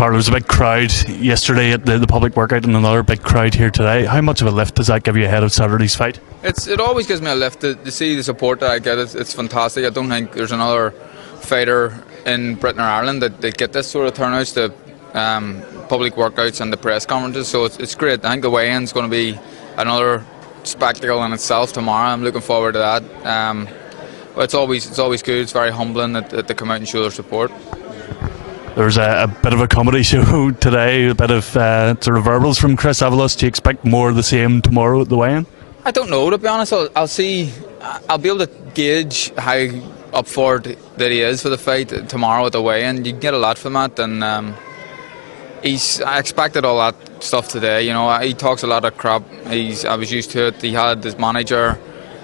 Carl, there was a big crowd yesterday at the public workout and another big crowd here today. How much of a lift does that give you ahead of Saturday's fight? It always gives me a lift to see the support that I get. It's fantastic. I don't think there's another fighter in Britain or Ireland that get this sort of turnouts, the public workouts and the press conferences, so it's great. I think the weigh-in's going to be another spectacle in itself tomorrow. I'm looking forward to that. But it's always good. It's very humbling that they come out and show their support. There was a bit of a comedy show today, a bit of sort of verbals from Chris Avalos. Do you expect more of the same tomorrow at the weigh-in? I don't know, to be honest. I'll see. I'll be able to gauge how up for it that he is for the fight tomorrow at the weigh-in. You can get a lot from that, and I expected all that stuff today. You know, he talks a lot of crap. I was used to it. He had his manager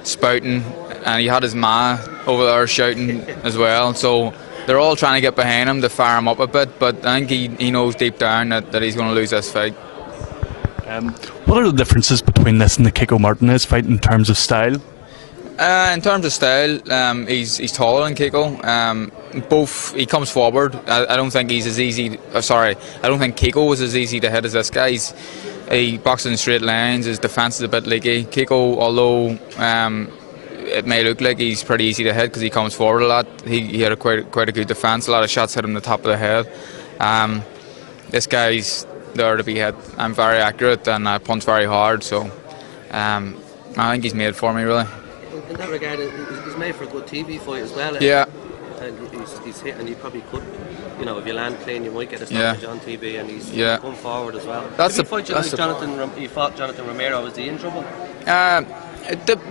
spouting, and he had his ma over there shouting as well. So they're all trying to get behind him to fire him up a bit, but I think he knows deep down that he's going to lose this fight. What are the differences between this and the Kiko Martinez fight in terms of style? In terms of style, he's taller than Kiko. Both, he comes forward. I don't think he's as easy. I don't think Kiko was as easy to hit as this guy. He boxes in straight lines. His defence is a bit leaky. Kiko, although it may look like he's pretty easy to hit because he comes forward a lot, he had quite a good defence. A lot of shots hit him in the top of the head. This guy's there to be hit. I'm very accurate and I punch very hard, so I think he's made for me, really. In that regard, he's made for a good TV fight as well. Yeah. And he's hit, and you probably could, you know, if you land clean, you might get a stoppage on TV, and he's come forward as well. If you fought Jonathan Romero, was he in trouble?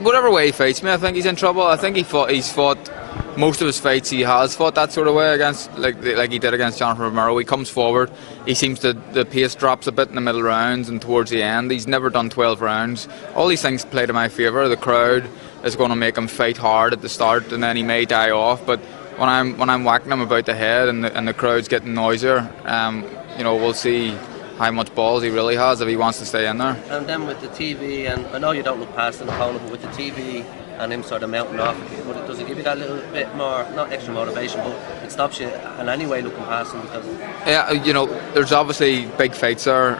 Whatever way he fights me, I think he's in trouble. I think he's fought most of his fights. He has fought that sort of way against, like he did against Jonathan Romero. He comes forward. He seems to, the pace drops a bit in the middle rounds and towards the end. He's never done 12 rounds. All these things play to my favour. The crowd is going to make him fight hard at the start, and then he may die off. But when I'm whacking him about the head and the crowd's getting noisier, you know, we'll see how much balls he really has if he wants to stay in there. And then with the TV, and I know you don't look past an opponent, but with the TV and him sort of mounting off, does it give you that little bit more, not extra motivation, but it stops you in any way looking past him? Because yeah, you know, there's obviously big fights there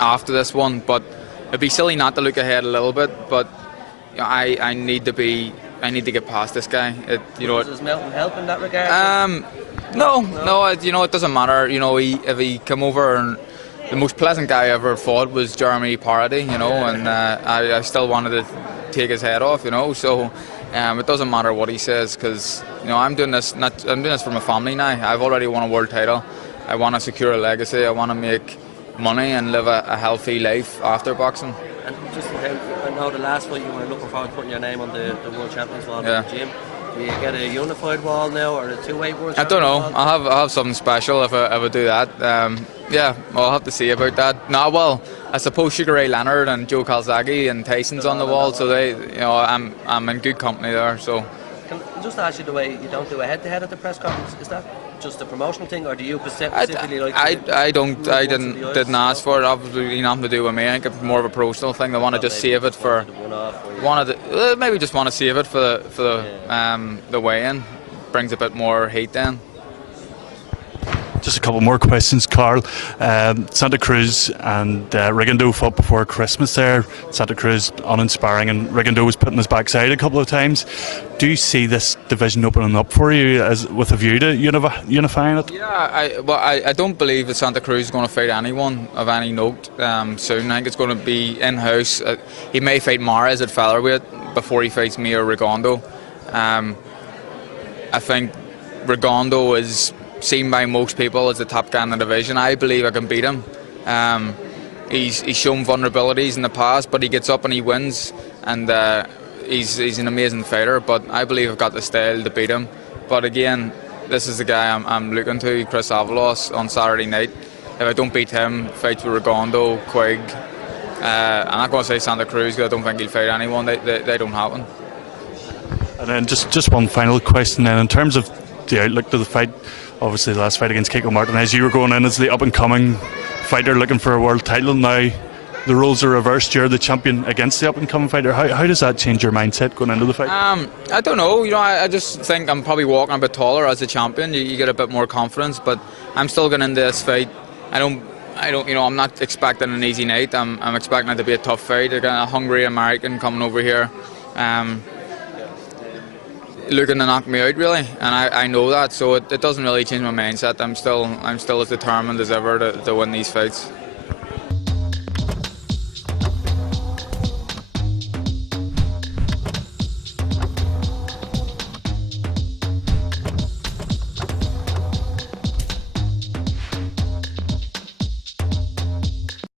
after this one, but it'd be silly not to look ahead a little bit. But you know, I need to get past this guy. Does mountain help in that regard? No. You know, it doesn't matter. You know, if he come over, and the most pleasant guy I ever fought was Jeremy Parody. You know, and I still wanted to take his head off. You know, so it doesn't matter what he says, because you know I'm doing this for my family now. I've already won a world title. I want to secure a legacy. I want to make money and live a healthy life after boxing. And just I know the last fight you were looking forward to putting your name on the World Champions wall in the gym. Do you get a unified wall now, or a two-weight World Champions wall? I don't know. I'll have something special if I do that. I'll have to see about that. No, well, I suppose Sugar Ray Leonard and Joe Calzaghe and Tyson's on the wall, so I'm in good company there. So. Can I just ask you, the way you don't do a head-to-head at the press conference, is that just a promotional thing, or do you specifically like? I didn't ask for it. Obviously, nothing to do with me. I think it's more of a personal thing. They want to just save it for. Maybe just want to save it for the weigh-in. Brings a bit more heat then. Just a couple more questions, Carl. Santa Cruz and Rigondeaux fought before Christmas there. Santa Cruz uninspiring, and Rigondeaux was putting his backside a couple of times. Do you see this division opening up for you with a view to unifying it? Yeah, I don't believe that Santa Cruz is going to fight anyone of any note soon. I think it's going to be in-house. He may fight Mares at featherweight before he fights me or Rigondeaux. I think Rigondeaux is seen by most people as the top guy in the division. I believe I can beat him. He's shown vulnerabilities in the past, but he gets up and he wins, and he's an amazing fighter. But I believe I've got the style to beat him. But again, this is the guy I'm looking to, Chris Avalos, on Saturday night. If I don't beat him, fights with Rigondeaux, Quigg. I'm not going to say Santa Cruz because I don't think he'll fight anyone. They don't happen. And then just one final question then, in terms of the outlook to the fight. Obviously the last fight against Kiko Martinez, you were going in as the up and coming fighter looking for a world title. Now the roles are reversed. You're the champion against the up-and-coming fighter. How does that change your mindset going into the fight? I don't know. I just think I'm probably walking a bit taller as a champion. You get a bit more confidence, but I'm still going into this fight. I'm not expecting an easy night. I'm expecting it to be a tough fight. I got a hungry American coming over here, looking to knock me out, really, and I know that. So it doesn't really change my mindset. I'm still as determined as ever to win these fights.